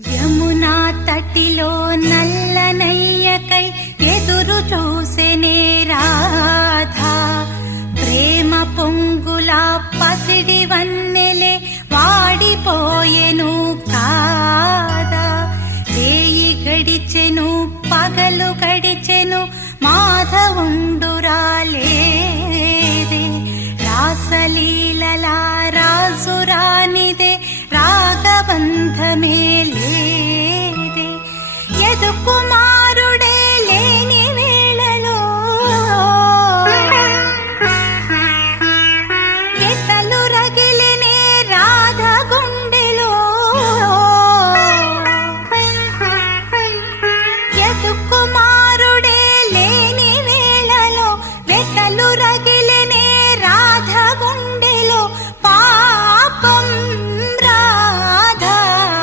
యమునా తటిలో నల్లనయ్యకై ఎదురు చూసెనే రాధా. ప్రేమ పొంగుల పసిడి వన్నెలే వాడిపోయెను కాదా. రేయి గడిచెను పగలు గడిచెను మాధవుండురాలేదే. రాసలీలలా రాజురానిదే రాగబంధమే లే.